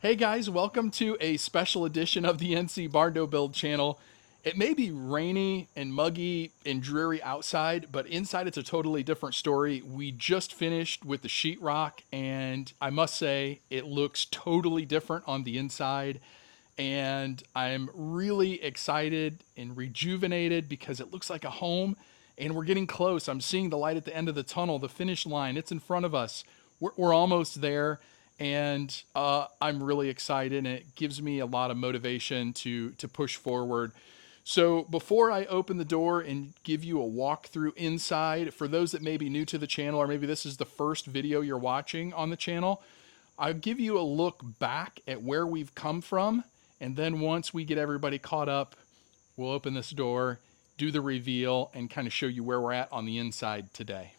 Hey guys, welcome to a special edition of the NC Barndo Build channel. It may be rainy and muggy and dreary outside, but inside it's a totally different story. We just finished with the sheetrock, and I must say it looks totally different on the inside. And I'm really excited and rejuvenated because it looks like a home, and we're getting close. I'm seeing the light at the end of the tunnel, the finish line. It's in front of us. We're almost there, and I'm really excited, and it gives me a lot of motivation to push forward. So before I open the door and give you a walkthrough inside, for those that may be new to the channel, or maybe this is the first video you're watching on the channel, I'll give you a look back at where we've come from, and then once we get everybody caught up, we'll open this door, do the reveal, and kind of show you where we're at on the inside today.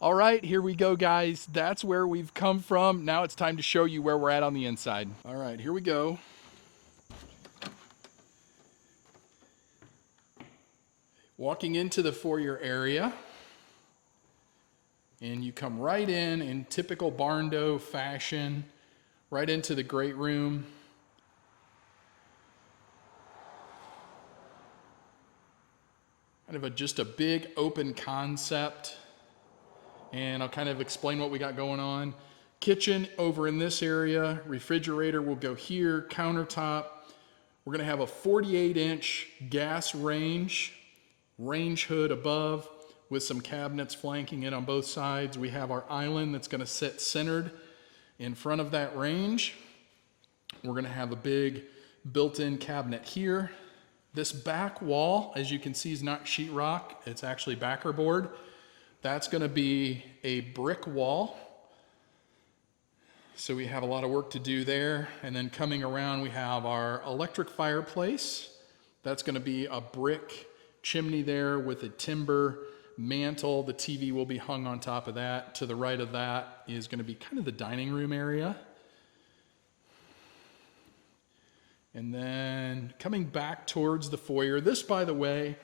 All right, here we go, guys. That's where we've come from. Now it's time to show you where we're at on the inside. All right, here we go. Walking into the foyer area, and you come right in typical Barndo fashion, right into the great room. Kind of just a big open concept. And I'll kind of explain what we got going on. Kitchen over in this area, refrigerator will go here, countertop. We're gonna have a 48-inch gas range hood above with some cabinets flanking it on both sides. We have our island that's gonna sit centered in front of that range. We're gonna have a big built-in cabinet here. This back wall, as you can see, is not sheetrock, it's actually backer board. That's gonna be a brick wall. So we have a lot of work to do there. And then coming around, we have our electric fireplace. That's gonna be a brick chimney there with a timber mantle. The TV will be hung on top of that. To the right of that is gonna be kind of the dining room area. And then coming back towards the foyer, this, by the way,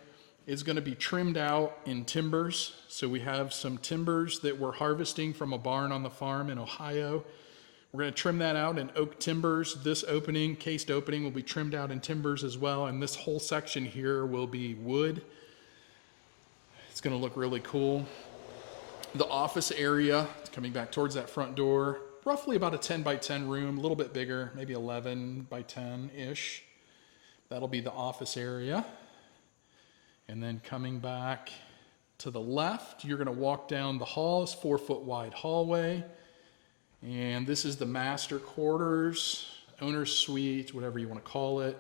is going to be trimmed out in timbers. So we have some timbers that we're harvesting from a barn on the farm in Ohio. We're going to trim that out in oak timbers. This opening, cased opening, will be trimmed out in timbers as well. And this whole section here will be wood. It's going to look really cool. The office area, coming back towards that front door, roughly about a 10 by 10 room, a little bit bigger, maybe 11 by 10-ish. That'll be the office area. And then coming back to the left, you're gonna walk down the hall. It's 4-foot wide hallway. And this is the master quarters, owner's suite, whatever you wanna call it.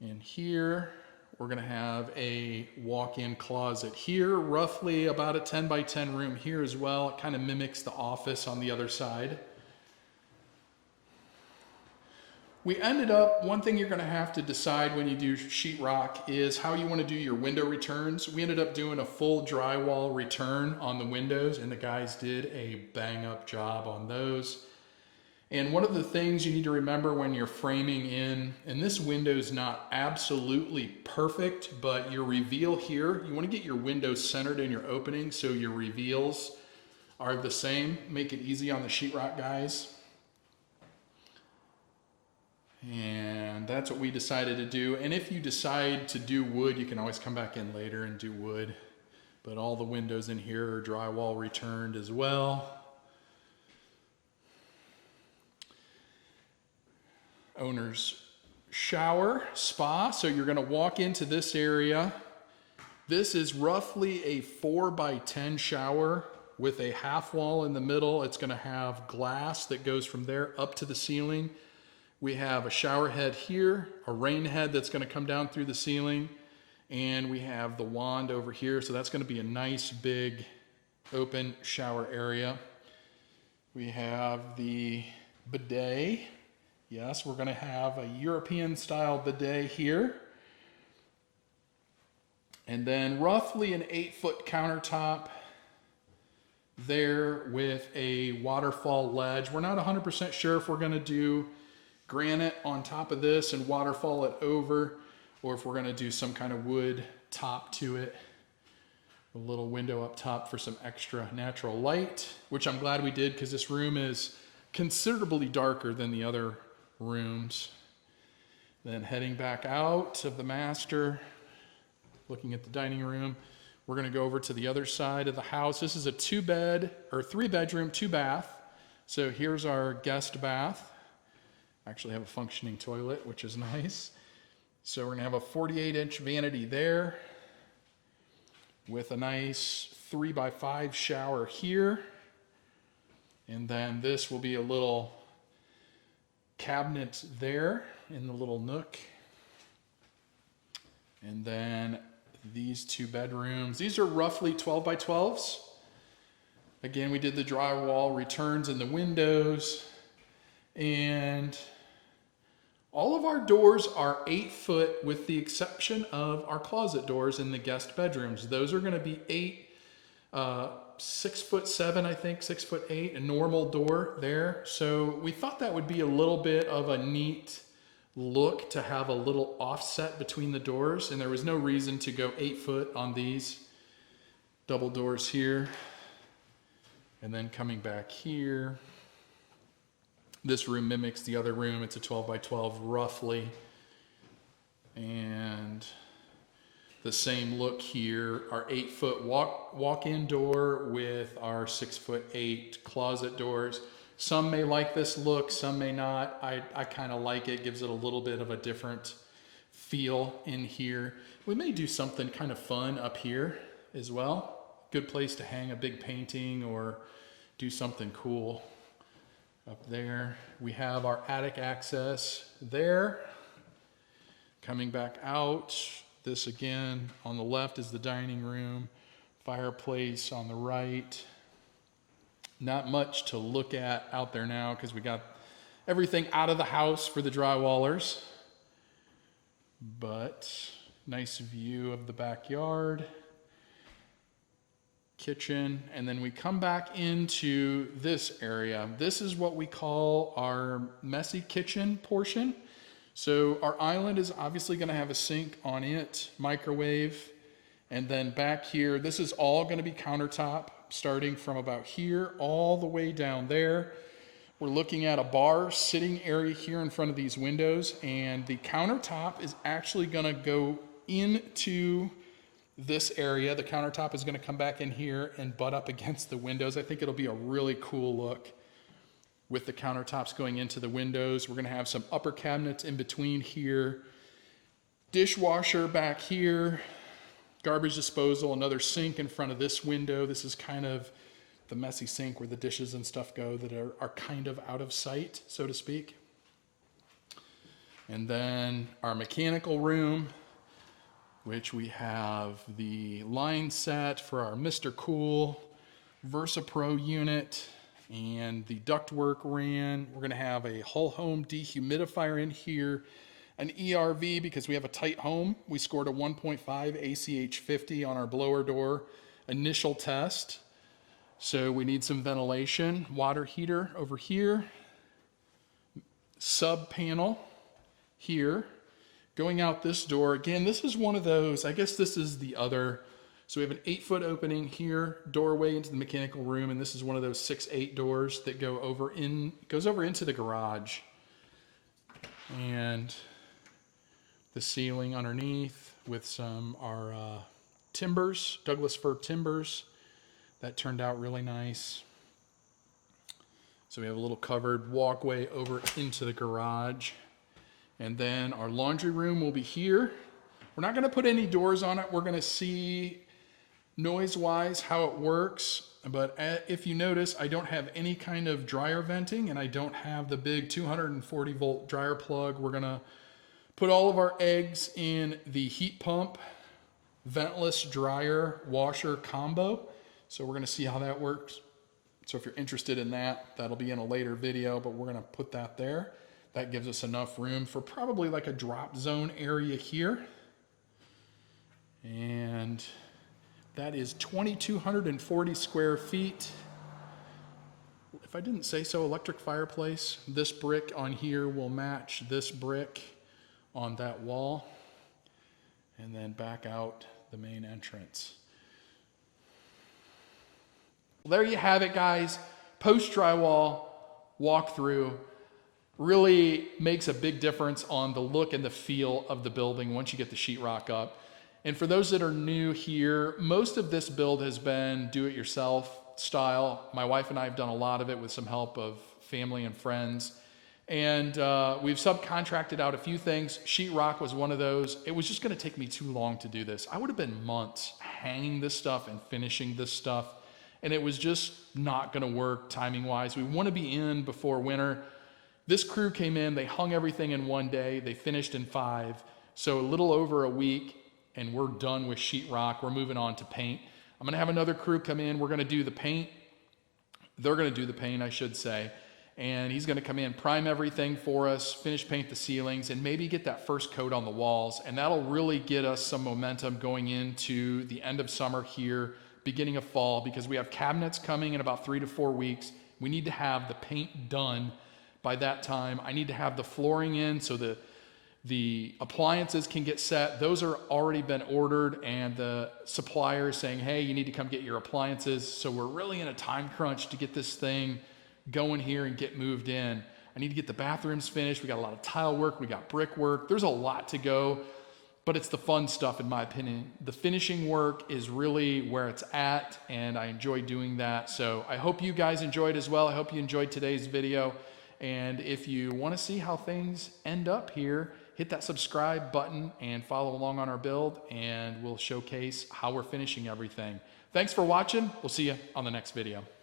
And here, we're gonna have a walk-in closet here, roughly about a 10 by 10 room here as well. It kind of mimics the office on the other side. We ended up, one thing you're gonna have to decide when you do sheetrock is how you wanna do your window returns. We ended up doing a full drywall return on the windows, and the guys did a bang up job on those. And one of the things you need to remember when you're framing in, and this window's not absolutely perfect, but your reveal here, you wanna get your windows centered in your opening so your reveals are the same. Make it easy on the sheetrock guys. And that's what we decided to do. And if you decide to do wood, you can always come back in later and do wood. But all the windows in here are drywall returned as well. Owner's shower, spa. So you're gonna walk into this area. This is roughly a 4 by 10 shower with a half wall in the middle. It's gonna have glass that goes from there up to the ceiling. We have a shower head here, a rain head that's gonna come down through the ceiling, and we have the wand over here. So that's gonna be a nice big open shower area. We have the bidet. Yes, we're gonna have a European style bidet here. And then roughly an 8-foot countertop there with a waterfall ledge. We're not 100% sure if we're gonna do granite on top of this and waterfall it over, or if we're gonna do some kind of wood top to it. A little window up top for some extra natural light, which I'm glad we did because this room is considerably darker than the other rooms. Then heading back out of the master, looking at the dining room, we're gonna go over to the other side of the house. This is a 3-bedroom, 2-bath. So here's our guest bath. Actually have a functioning toilet, which is nice. So we're gonna have a 48-inch vanity there with a nice 3 by 5 shower here. And then this will be a little cabinet there in the little nook. And then these 2 bedrooms. These are roughly 12 by 12s. Again, we did the drywall returns in the windows, and all of our doors are 8 foot with the exception of our closet doors in the guest bedrooms. Those are gonna be 6'7", I think, 6'8", a normal door there. So we thought that would be a little bit of a neat look to have a little offset between the doors, and there was no reason to go 8 foot on these double doors here. And then coming back here, this room mimics the other room. It's a 12 by 12 roughly. And the same look here, our 8 foot walk-in door with our 6'8" closet doors. Some may like this look, some may not. I kind of like it, gives it a little bit of a different feel in here. We may do something kind of fun up here as well. Good place to hang a big painting or do something cool up there. We have our attic access there. Coming back out, this again on the left is the dining room, fireplace on the right. Not much to look at out there now because we got everything out of the house for the drywallers. But nice view of the backyard, kitchen, and then we come back into this area. This is what we call our messy kitchen portion. So our island is obviously going to have a sink on it, microwave, and then back here, this is all going to be countertop, starting from about here all the way down there. We're looking at a bar sitting area here in front of these windows, and the countertop is actually going to go into this area. The countertop is going to come back in here and butt up against the windows. I think it'll be a really cool look with the countertops going into the windows. We're going to have some upper cabinets in between here, Dishwasher back here, garbage disposal, another sink in front of this window. This is kind of the messy sink where the dishes and stuff go that are kind of out of sight, so to speak. And then our mechanical room, which we have the line set for our Mr. Cool VersaPro unit, and the ductwork ran. We're gonna have a whole home dehumidifier in here, an ERV because we have a tight home. We scored a 1.5 ACH 50 on our blower door initial test. So we need some ventilation. Water heater over here. Sub panel here. Going out this door, again, this is one of those, I guess this is the other. So we have an 8-foot opening here, doorway into the mechanical room, and this is one of those 6-8 doors that goes over into the garage. And the ceiling underneath with some our timbers, Douglas fir timbers. That turned out really nice. So we have a little covered walkway over into the garage. And then our laundry room will be here. We're not gonna put any doors on it. We're gonna see noise-wise how it works. But if you notice, I don't have any kind of dryer venting, and I don't have the big 240 volt dryer plug. We're gonna put all of our eggs in the heat pump, ventless dryer washer combo. So we're gonna see how that works. So if you're interested in that, that'll be in a later video, but we're gonna put that there. That gives us enough room for probably like a drop zone area here. And that is 2,240 square feet. If I didn't say so, electric fireplace. This brick on here will match this brick on that wall. And then back out the main entrance. Well, there you have it, guys. Post drywall walkthrough. Really makes a big difference on the look and the feel of the building once you get the sheetrock up. And for those that are new here, most of this build has been do-it-yourself style. My wife and I have done a lot of it with some help of family and friends. And we've subcontracted out a few things. Sheetrock was one of those. It was just gonna take me too long to do this. I would have been months hanging this stuff and finishing this stuff. And it was just not gonna work timing-wise. We wanna be in before winter. This crew came in, they hung everything in one day, they finished in 5. So a little over a week, and we're done with sheetrock. We're moving on to paint. I'm gonna have another crew come in, we're gonna do the paint. They're gonna do the paint, I should say. And he's gonna come in, prime everything for us, finish paint the ceilings, and maybe get that first coat on the walls. And that'll really get us some momentum going into the end of summer here, beginning of fall, because we have cabinets coming in about 3 to 4 weeks. We need to have the paint done by that time. I need to have the flooring in so that the appliances can get set. Those are already been ordered, and the supplier is saying, hey, you need to come get your appliances. So we're really in a time crunch to get this thing going here and get moved in. I need to get the bathrooms finished. We got a lot of tile work, we got brick work. There's a lot to go, but it's the fun stuff in my opinion. The finishing work is really where it's at, and I enjoy doing that. So I hope you guys enjoyed as well. I hope you enjoyed today's video. And if you want to see how things end up here, hit that subscribe button and follow along on our build, and we'll showcase how we're finishing everything. Thanks for watching. We'll see you on the next video.